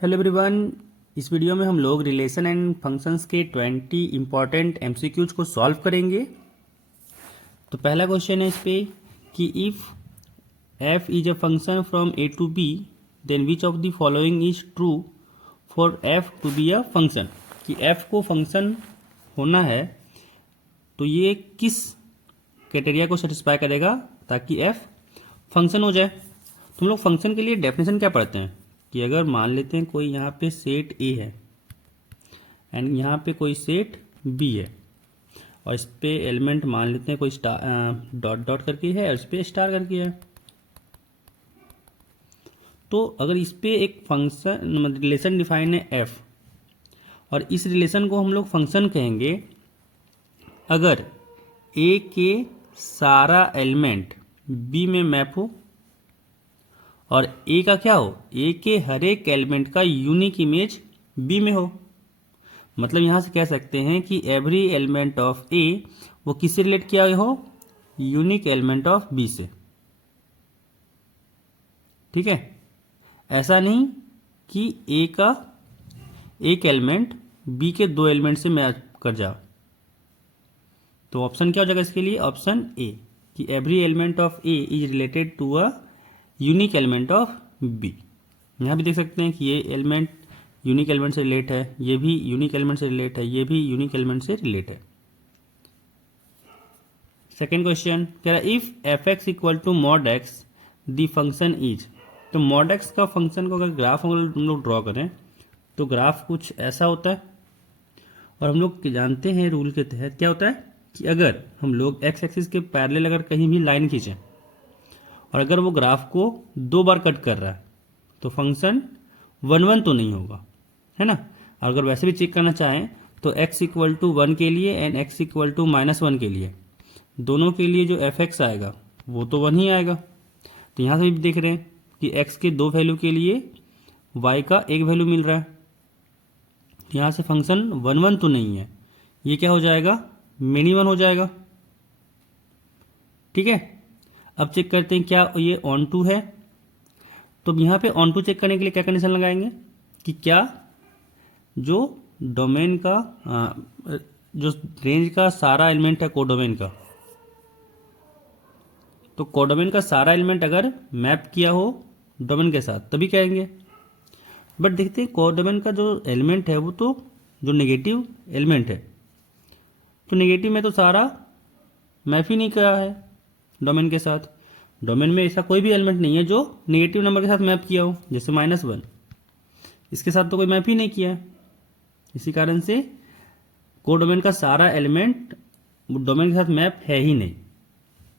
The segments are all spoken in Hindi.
Hello everyone. इस वीडियो में हम लोग रिलेशन एंड फंक्शंस के 20 इंपॉर्टेंट एमसीक्यूज को सॉल्व करेंगे। तो पहला क्वेश्चन है इस पे कि if f is a function from a to b then which of the following is true for f to be a function. कि f को फंक्शन होना है तो ये किस क्राइटेरिया को सेटिस्फाई करेगा ताकि f फंक्शन हो जाए। तुम लोग फंक्शन के लिए डेफिनेशन क्या पढ़ते हैं कि अगर मान लेते हैं कोई यहाँ पे सेट ए है एंड यहाँ पे कोई सेट बी है और इस पे एलिमेंट मान लेते हैं कोई स्टार डॉट डॉट करके है और इस पे स्टार करके है। तो अगर इस पे एक फंक्शन रिलेशन डिफाइन है एफ और इस रिलेशन को हम लोग फंक्शन कहेंगे अगर ए के सारा एलिमेंट बी में मैप हो और ए का क्या हो, ए के हर एक एलिमेंट का यूनिक इमेज बी में हो। मतलब यहां से कह सकते हैं कि एवरी एलिमेंट ऑफ ए वो किससे रिलेट किया हो, यूनिक एलिमेंट ऑफ बी से। ठीक है, ऐसा नहीं कि ए का एक एलिमेंट बी के दो एलिमेंट से मैच कर जाओ। तो ऑप्शन क्या हो जाएगा इसके लिए, ऑप्शन ए कि every element of A is related to a unique element of B. यहाँ भी देख सकते हैं कि ये एलिमेंट यूनिक एलिमेंट से रिलेट है, ये भी यूनिक एलिमेंट से रिलेट है, ये भी यूनिक एलिमेंट से रिलेट है। सेकेंड क्वेश्चन कह रहा है if f x equal to mod x the function is. तो मॉड एक्स का फंक्शन को अगर ग्राफ हम लोग ड्रॉ करें तो ग्राफ कुछ ऐसा होता है। और हम लोग जानते हैं रूल के तहत क्या होता है कि अगर हम लोग एक्स एक्सिस के पैरेलल अगर कहीं भी लाइन खींचें और अगर वो ग्राफ को दो बार कट कर रहा है तो फंक्शन 1 1 तो नहीं होगा, है ना। और अगर वैसे भी चेक करना चाहें तो x इक्वल टू 1 के लिए एंड x इक्वल टू -1 के लिए दोनों के लिए जो एफ एक्स आएगा वो तो 1 ही आएगा। तो यहाँ से भी देख रहे हैं कि x के दो वैल्यू के लिए y का एक वैल्यू मिल रहा है। तो यहाँ से फंक्शन 1 1 तो नहीं है, ये क्या हो जाएगा, मिनी 1 हो जाएगा। ठीक है, अब चेक करते हैं क्या ये ऑन टू है। तो यहाँ पे ऑन टू चेक करने के लिए क्या कंडीशन लगाएंगे कि क्या जो डोमेन का जो रेंज का सारा एलिमेंट है कोडोमेन का, तो कोडोमेन का सारा एलिमेंट अगर मैप किया हो डोमेन के साथ तभी कहेंगे। बट देखते हैं कोडोमेन का जो एलिमेंट है वो तो जो नेगेटिव एलिमेंट है, तो नेगेटिव में तो सारा मैप ही नहीं करा है डोमेन के साथ। डोमेन में ऐसा कोई भी एलिमेंट नहीं है जो नेगेटिव नंबर के साथ मैप किया हो, जैसे -1 इसके साथ तो कोई मैप ही नहीं किया है। इसी कारण से कोडोमेन का सारा एलिमेंट डोमेन के साथ मैप है ही नहीं।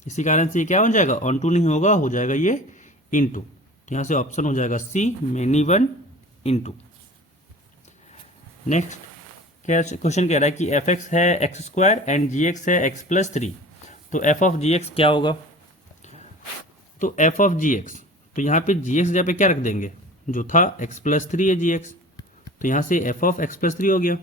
इसी कारण से ये क्या हो जाएगा, ऑन टू नहीं होगा, हो जाएगा ये इनटू। तो यहाँ से ऑप्शन हो जाएगा सी, मेनी 1 इनटू। नेक्स्ट क्या क्वेश्चन कह रहा है कि एफ एक्स है x² एंड जी एक्स है x+3। तो एफ ऑफ जी एक्स क्या होगा, तो एफ ऑफ जी एक्स, तो यहाँ पे जी एक्स जगह पे क्या रख देंगे, जो था x+3 है जी एक्स, तो यहाँ से एफ ऑफ x+3 हो गया।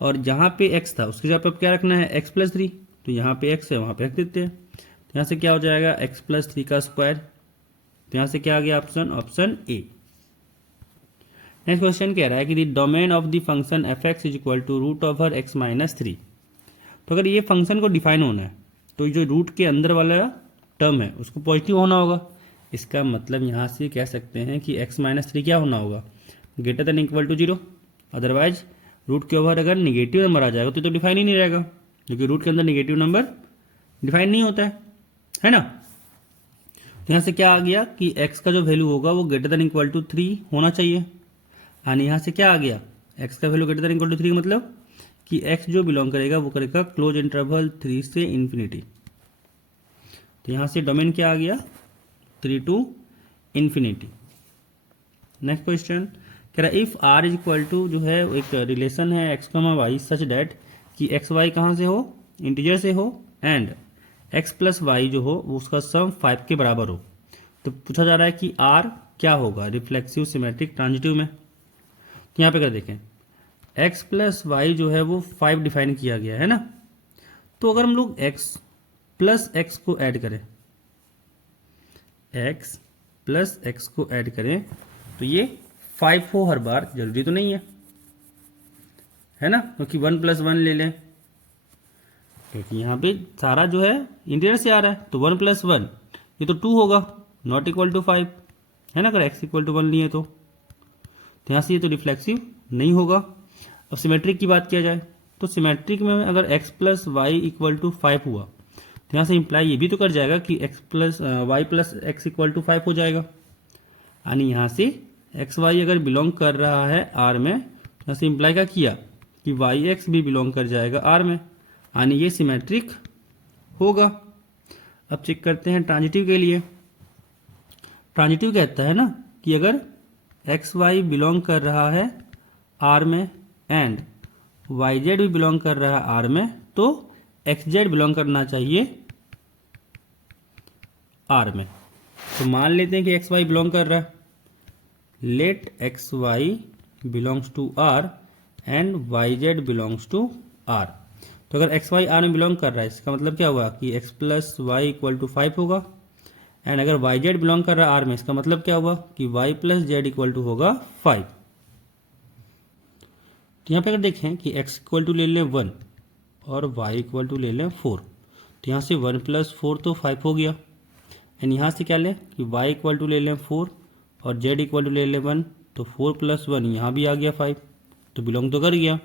और जहाँ पे x था उसकी जगह पे क्या रखना है, x+3, तो यहाँ पे x है वहाँ पे रख देते हैं। तो यहाँ से क्या हो जाएगा x+3 का स्क्वायर। तो यहाँ से क्या आ गया option, option A. Next question कह रहा है कि the domain of the function f x is equal to √x-3। तो अगर ये फंक्शन को डिफाइन होना है तो जो रूट के अंदर वाला टर्म है उसको पॉजिटिव होना होगा। इसका मतलब यहाँ से कह सकते हैं कि x-3 क्या होना होगा, greater than equal to 0। Otherwise root के ओवर अगर निगेटिव नंबर आ जाएगा तो डिफाइन ही नहीं रहेगा, क्योंकि रूट के अंदर निगेटिव नंबर डिफाइन नहीं होता है ना। तो यहाँ से क्या आ गया कि x का जो वैल्यू होगा वो ग्रेटर देन इक्वल टू 3 होना चाहिए। और यहाँ से क्या आ गया, x का value greater than equal to 3 का मतलब कि x जो बिलोंग करेगा वो करेगा क्लोज इंटरवल 3 से इन्फिनिटी। तो यहाँ से डोमेन क्या आ गया, 3 to इन्फिनिटी। नेक्स्ट क्वेश्चन कह रहा है if r is equal to, जो है एक रिलेशन है x, y सच डैट कि एक्स वाई कहाँ से हो, इंटीजर से हो, एंड x+y जो हो वो उसका सम 5 के बराबर हो। तो पूछा जा रहा है कि r क्या होगा, रिफ्लेक्सिव, सिमेट्रिक, ट्रांजिटिव में। तो यहाँ पे कर देखें x+y जो है वो 5 डिफाइन किया गया है ना। तो अगर हम लोग x+x को ऐड करें, x+x को ऐड करें तो ये 5 हो हर बार जरूरी तो नहीं है ना, क्योंकि 1 + 1 ले लें, क्योंकि यहाँ पे सारा जो है इंटीरियर से आ रहा है, तो 1 + 1 ये तो 2 होगा, नॉट इक्वल टू 5, है ना, अगर x = 1 लिए तो यहाँ से ये तो रिफ्लेक्सिव नहीं होगा। अब सिमेट्रिक की बात किया जाए तो सिमेट्रिक में अगर x + y = 5 हुआ तो यहाँ से इंप्लाई ये भी तो कर जाएगा कि x + y + x = 5 हो जाएगा, यानी यहाँ से एक्स वाई अगर बिलोंग कर रहा है आर में, यहाँ से इंप्लाई क्या किया कि वाई एक्स भी बिलोंग कर जाएगा आर में, यानी ये सिमेट्रिक होगा। अब चेक करते हैं ट्रांजिटिव के लिए। ट्रांजिटिव कहता है ना कि अगर एक्स वाई बिलोंग कर रहा है आर में एंड वाई जेड भी बिलोंग कर रहा है आर में, तो एक्स जेड बिलोंग करना चाहिए आर में। तो मान लेते हैं कि एक्स वाई बिलोंग कर रहा है, let x y belongs to R and y z belongs to R. तो अगर एक्स वाई आर में बिलोंग कर रहा है, इसका मतलब क्या हुआ कि x + y = 5 होगा, एंड अगर वाई जेड बिलोंग कर रहा है आर में, इसका मतलब क्या हुआ कि y + z = होगा 5। तो यहाँ पे अगर देखें कि x = ले लें 1 और y = ले लें 4, तो यहाँ से 1 + 4 तो 5 हो गया, एंड यहाँ से क्या लें कि y = ले लें 4 और z = ले लें 1, तो 4 + 1 यहाँ भी आ गया 5, तो बिलोंग तो कर गया।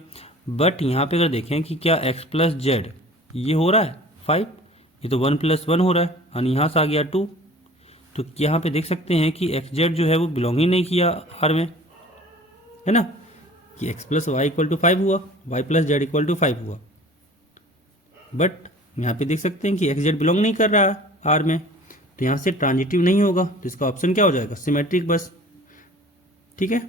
बट यहाँ पे अगर देखें कि क्या x + z ये हो रहा है 5, ये तो 1 + 1 हो रहा है, और यहाँ से आ गया 2, तो यहाँ पे देख सकते हैं कि एक्स जेड जो है वो बिलोंग ही नहीं किया आर में, है ना, कि x + y = 5 हुआ, y + z = 5 हुआ, बट यहाँ पे देख सकते हैं कि एक्स जेड बिलोंग नहीं कर रहा है आर में, तो यहाँ से ट्रांजिटिव नहीं होगा, तो इसका ऑप्शन क्या हो जाएगा, सिमेट्रिक बस। ठीक है,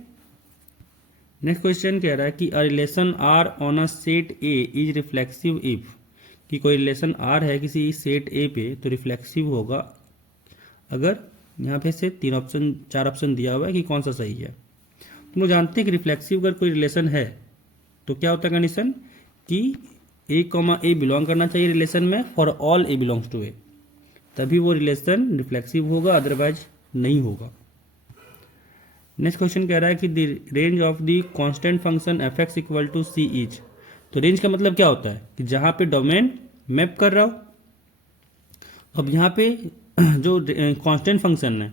नेक्स्ट क्वेश्चन कह रहा है कि a relation R on a set A is reflexive if, कि कोई रिलेशन आर है किसी सेट ए पे तो रिफ्लेक्सिव होगा अगर, यहाँ पे से 4 ऑप्शन दिया हुआ है कि कौन सा सही है। तो लोग जानते हैं कि रिफ्लेक्सिव अगर कोई रिलेशन है तो क्या होता है कंडीशन कि a, ए बिलोंग करना चाहिए रिलेशन में for all A belongs to A, तभी वो रिलेशन रिफ्लेक्सिव होगा, अदरवाइज नहीं होगा। नेक्स्ट क्वेश्चन कह रहा है कि the range of the constant function f x equal to c is. तो रेंज का मतलब क्या होता है कि जहां पे डोमेन मैप कर रहा हो। अब यहाँ पे जो कांस्टेंट फंक्शन है,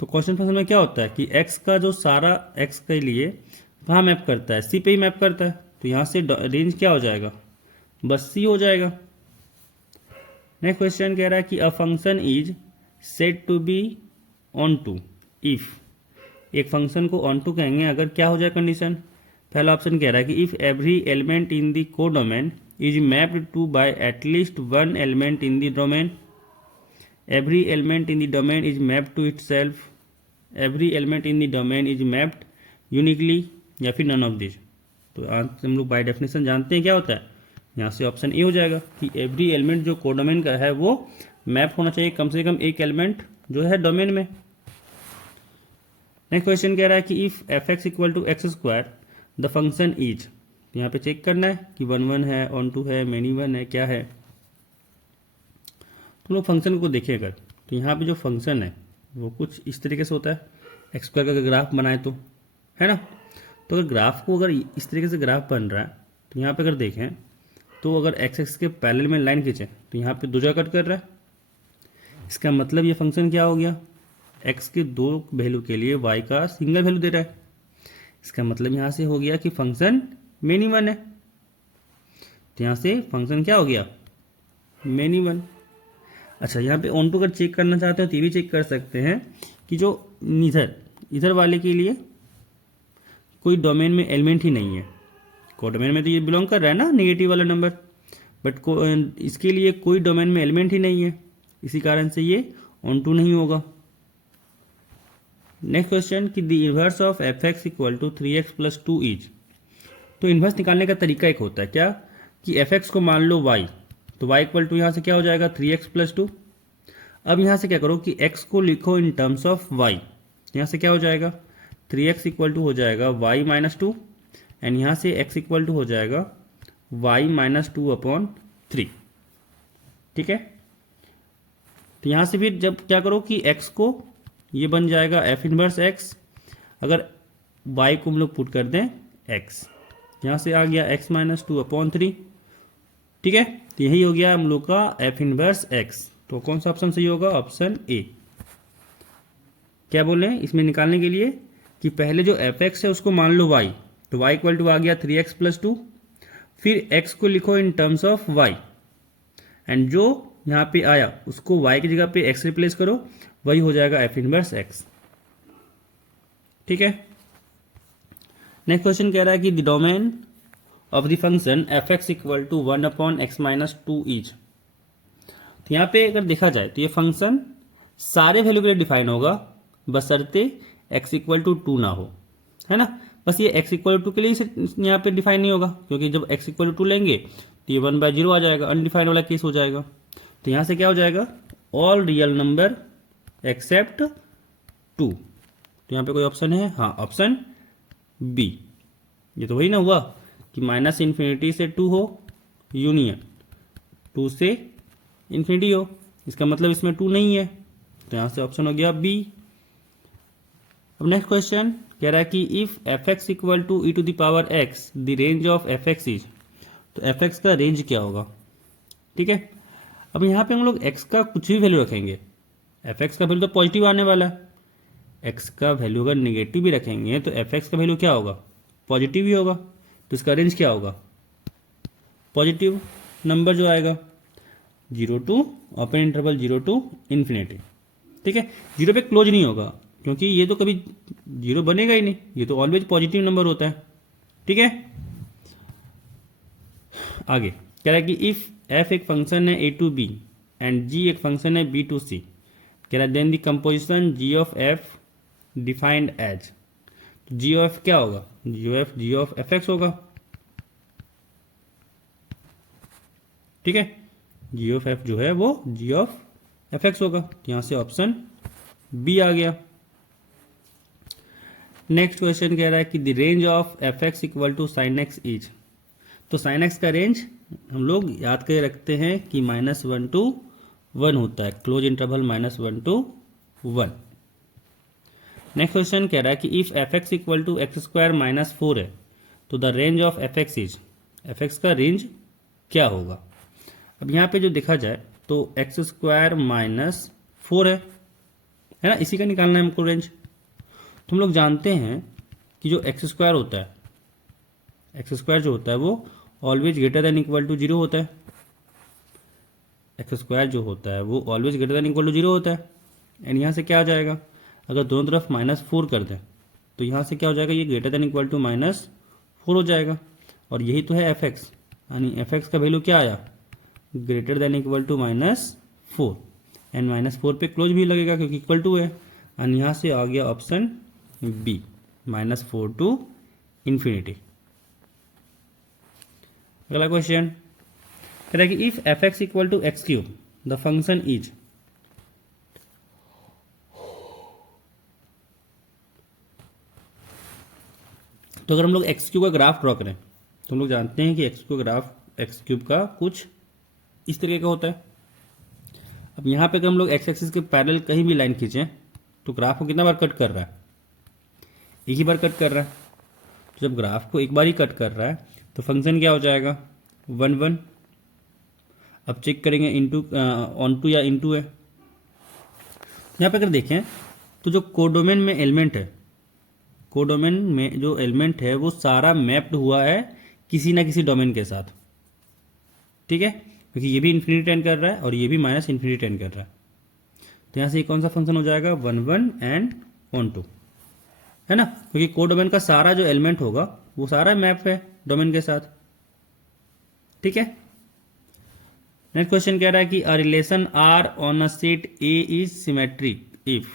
तो कांस्टेंट फंक्शन में क्या होता है कि एक्स का जो सारा एक्स के लिए वहाँ मैप करता है, सी पे ही मैप करता है, तो यहाँ से रेंज क्या हो जाएगा, बस सी हो जाएगा। नेक्स्ट क्वेश्चन कह रहा है कि a function is said to be onto if, एक फंक्शन को ऑन टू कहेंगे अगर क्या हो जाए कंडीशन। पहला ऑप्शन कह रहा है कि if every element in the codomain is mapped to by at least one element in the domain, every element in the domain is mapped to itself, every element in the domain is mapped uniquely, या फिर नन ऑफ दिस। तो हम लोग बाय डेफिनेशन जानते हैं क्या होता है, यहाँ से ऑप्शन ए हो जाएगा कि एवरी एलिमेंट जो कोडोमेन का है वो मैप होना चाहिए कम से कम एक एलिमेंट जो है डोमेन में। नेक्स्ट क्वेश्चन कह रहा है कि if f x equal to x square the function is, यहाँ पे चेक करना है कि 1 1 है, ऑन टू है, मेनी वन है, क्या है। तुम लोग फंक्शन को देखिए अगर, तो यहाँ पे जो फंक्शन है वो कुछ इस तरीके से होता है, एक्स स्क्वायर का अगर ग्राफ बनाए तो, है ना। तो अगर ग्राफ को अगर इस तरीके से ग्राफ बन रहा है, तो यहाँ पे अगर देखें तो अगर एक्स एक्स के पैरेलल में लाइन खींचें तो यहाँ पे 2 जगह कट कर रहा है, इसका मतलब ये फंक्शन क्या हो गया, x के 2 वैल्यू के लिए y का सिंगल वैल्यू दे रहा है, इसका मतलब यहाँ से हो गया कि फंक्शन मेनी वन है, तो यहाँ से फंक्शन क्या हो गया, मेनी वन। अच्छा, यहाँ पे ऑन टू अगर चेक करना चाहते हो तो ये भी चेक कर सकते हैं कि जो इधर वाले के लिए कोई डोमेन में एलिमेंट ही नहीं है, कोडोमेन में तो ये बिलोंग कर रहा है ना नेगेटिव वाला नंबर, बट इसके लिए कोई डोमेन में एलिमेंट ही नहीं है, इसी कारण से ये ऑन टू नहीं होगा। नेक्स्ट क्वेश्चन कि the inverse of F x equal to 3x + 2 is. तो इन्वर्स निकालने का तरीका एक होता है क्या कि एफ एक्स को मान लो y, तो y इक्वल टू यहाँ से क्या हो जाएगा 3x + 2। अब यहाँ से क्या करो कि x को लिखो इन टर्म्स ऑफ y, यहाँ से क्या हो जाएगा 3x इक्वल टू हो जाएगा y - 2, एंड यहाँ से x इक्वल टू हो जाएगा y - 2/3। ठीक है, तो यहाँ से फिर जब क्या करो कि x को ये बन जाएगा f इनवर्स x, अगर y को हम लोग पुट कर दें x, यहाँ से आ गया x माइनस 2/3। ठीक है, तो यही हो गया हम लोग का f इनवर्स x। तो कौन सा ऑप्शन सही होगा? Option A. क्या बोले इसमें निकालने के लिए कि पहले जो fx है उसको मान लो y, तो y इक्वल टू आ गया 3x + 2, फिर x को लिखो in terms of y, and जो यहाँ पे आया उसको y की जगह पे x रिप्लेस करो, वही हो जाएगा f इनवर्स x। ठीक है, नेक्स्ट क्वेश्चन कह रहा है कि the domain of the function fx equal to 1/x minus 2 is. तो यहाँ पे अगर देखा जाए तो ये फंक्शन सारे वैल्यू के लिए डिफाइन होगा, बशर्ते x इक्वल टू 2 ना हो, है ना। बस ये x इक्वल टू के लिए यहाँ पे डिफाइन नहीं होगा, क्योंकि जब x इक्वल टू लेंगे तो ये 1/0 आ जाएगा, अनडिफाइंड वाला केस हो जाएगा। तो यहाँ से क्या हो जाएगा? All real number except 2। तो यहाँ पे कोई ऑप्शन है? हाँ, ऑप्शन बी। ये तो वही ना हुआ कि -∞ से 2 हो, यूनियन 2 से इन्फिनिटी हो, इसका मतलब इसमें 2 नहीं है, तो यहाँ से ऑप्शन हो गया बी। अब नेक्स्ट क्वेश्चन कह रहा है कि if fx equal to e⁻x the range of fx is. तो fx का रेंज क्या होगा? ठीक है, अब यहाँ पे हम लोग x का कुछ भी वैल्यू रखेंगे, fx का वैल्यू तो पॉजिटिव आने वाला है, x का वैल्यू अगर निगेटिव भी रखेंगे तो fx का वैल्यू क्या होगा? पॉजिटिव ही होगा। तो इसका रेंज क्या होगा? पॉजिटिव नंबर जो आएगा 0 to open interval 0 to infinity. ठीक है, 0 पे क्लोज नहीं होगा, क्योंकि ये तो कभी 0 बनेगा ही नहीं, ये तो ऑलवेज पॉजिटिव नंबर होता है। ठीक है, आगे कह रहा है कि इफ f एक फंक्शन है a to b and g एक फंक्शन है b टू c, कह रहा है then the composition g of f defined as. g of f क्या होगा? g ऑफ fx होगा। ठीक है, g ऑफ f जो है वो g ऑफ fx होगा, तो यहां से ऑप्शन बी आ गया। नेक्स्ट क्वेश्चन कह रहा है कि the range of fx equal to sin x is. तो sin x का रेंज हम लोग याद कर रखते हैं कि -1 to 1 होता है, close interval -1 to 1। Next question कह रहा है कि if fx equal to x² - 4 है, तो the range of fx is. fx का रेंज क्या होगा? अब यहाँ पे जो देखा जाए तो x² - 4 है ना, इसी का निकालना है हमको रेंज। तो हम लोग जानते हैं कि जो x² होता है, x² जो होता है वो always greater than equal to 0 होता है। x² जो होता है वो always greater than equal to 0 होता है, एंड यहाँ से क्या आ जाएगा? अगर दोनों तरफ -4 कर दें तो यहाँ से क्या हो जाएगा? ये ग्रेटर देन इक्वल टू -4 हो जाएगा, और यही तो है fx, यानी fx का वैल्यू क्या आया? Greater than equal to -4, and -4 पे क्लोज भी लगेगा क्योंकि इक्वल टू है, एंड यहाँ से आ गया ऑप्शन बी, -4 टू इन्फिनिटी। अगला क्वेश्चन कह रहा है कि if fx equal to x³ the function is. तो अगर हम लोग x³ का ग्राफ ड्रॉ करें तो हम लोग जानते हैं कि x³ का कुछ इस तरीके का होता है। अब यहाँ पे अगर हम लोग x एक्सिस के पैरेलल कहीं भी लाइन खींचें तो ग्राफ को कितना बार कट कर रहा है? एक ही बार कट कर रहा है। तो जब ग्राफ को एक बार ही कट कर रहा है तो फंक्शन क्या हो जाएगा? 1 1। अब चेक करेंगे इनटू ऑनटू या इनटू है। यहाँ पे अगर देखें तो जो कोडोमेन में एलिमेंट है, कोडोमेन में जो एलिमेंट है वो सारा मैप्ड हुआ है किसी ना किसी डोमेन के साथ। ठीक है, क्योंकि ये भी इन्फिनिटी टेंड कर रहा है और ये भी -∞ टेंड कर रहा है, तो यहाँ से कौन सा फंक्शन हो जाएगा? 1 1 एंड ऑनटू, है ना, क्योंकि कोडोमेन का सारा जो एलिमेंट होगा वो सारा मैप है डोमेन के साथ। ठीक है, नेक्स्ट क्वेश्चन कह रहा है कि a relation R on a set A is symmetric if.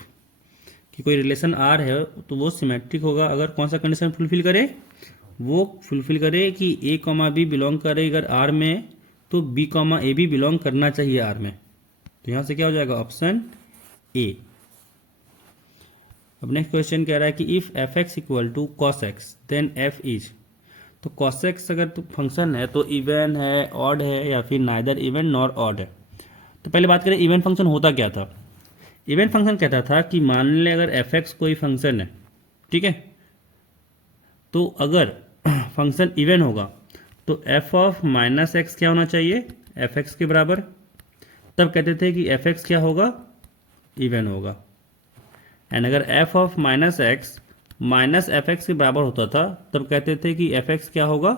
कि कोई रिलेशन आर है तो वो सिमेट्रिक होगा अगर कौन सा कंडीशन फुलफिल करे? वो फुलफिल करे कि ए कॉमा बी बिलोंग करे अगर आर में, तो बी कॉमा ए भी बिलोंग करना चाहिए आर में। तो यहां से क्या हो जाएगा? Option A. अब नेक्स्ट क्वेश्चन कह रहा है कि if fx equal to cos x then f is. तो cos x अगर तो फंक्शन है तो इवन है, ऑड है, या फिर नाइदर इवन नॉर ऑड है। तो पहले बात करें इवन फंक्शन होता क्या था। इवन फंक्शन कहता था कि मान लें अगर fx कोई फंक्शन है, ठीक है, तो अगर फंक्शन इवन होगा तो एफ ऑफ माइनस एक्स क्या होना चाहिए, एफ एक्स के बराबर। तब कहते थे कि एफ एक्स क्या होगा, इवन होगा। एंड अगर F of minus x minus F x के बराबर होता था तब कहते थे कि एफ एक्स क्या होगा,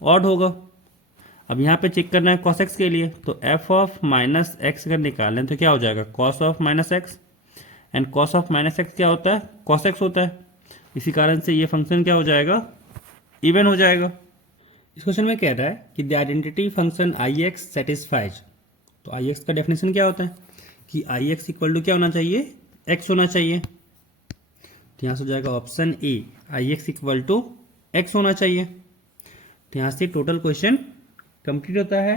ऑड होगा। अब यहाँ पे चेक करना है कॉस एक्स के लिए, तो एफ ऑफ माइनस एक्स अगर निकालें तो क्या हो जाएगा, cos of minus x. And cos of minus x क्या होता है, कॉस एक्स होता है। इसी कारण से ये फंक्शन क्या हो जाएगा, इवन हो जाएगा। इस क्वेश्चन में कह रहा है कि the identity function I x satisfies. तो आई एक्स का डेफिनेशन क्या होता है कि आई एक्स इक्वल टू क्या होना चाहिए, एक्स होना चाहिए। तो यहाँ से हो जाएगा option A, I x equal to x होना चाहिए। तो यहाँ से टोटल क्वेश्चन कंप्लीट होता है।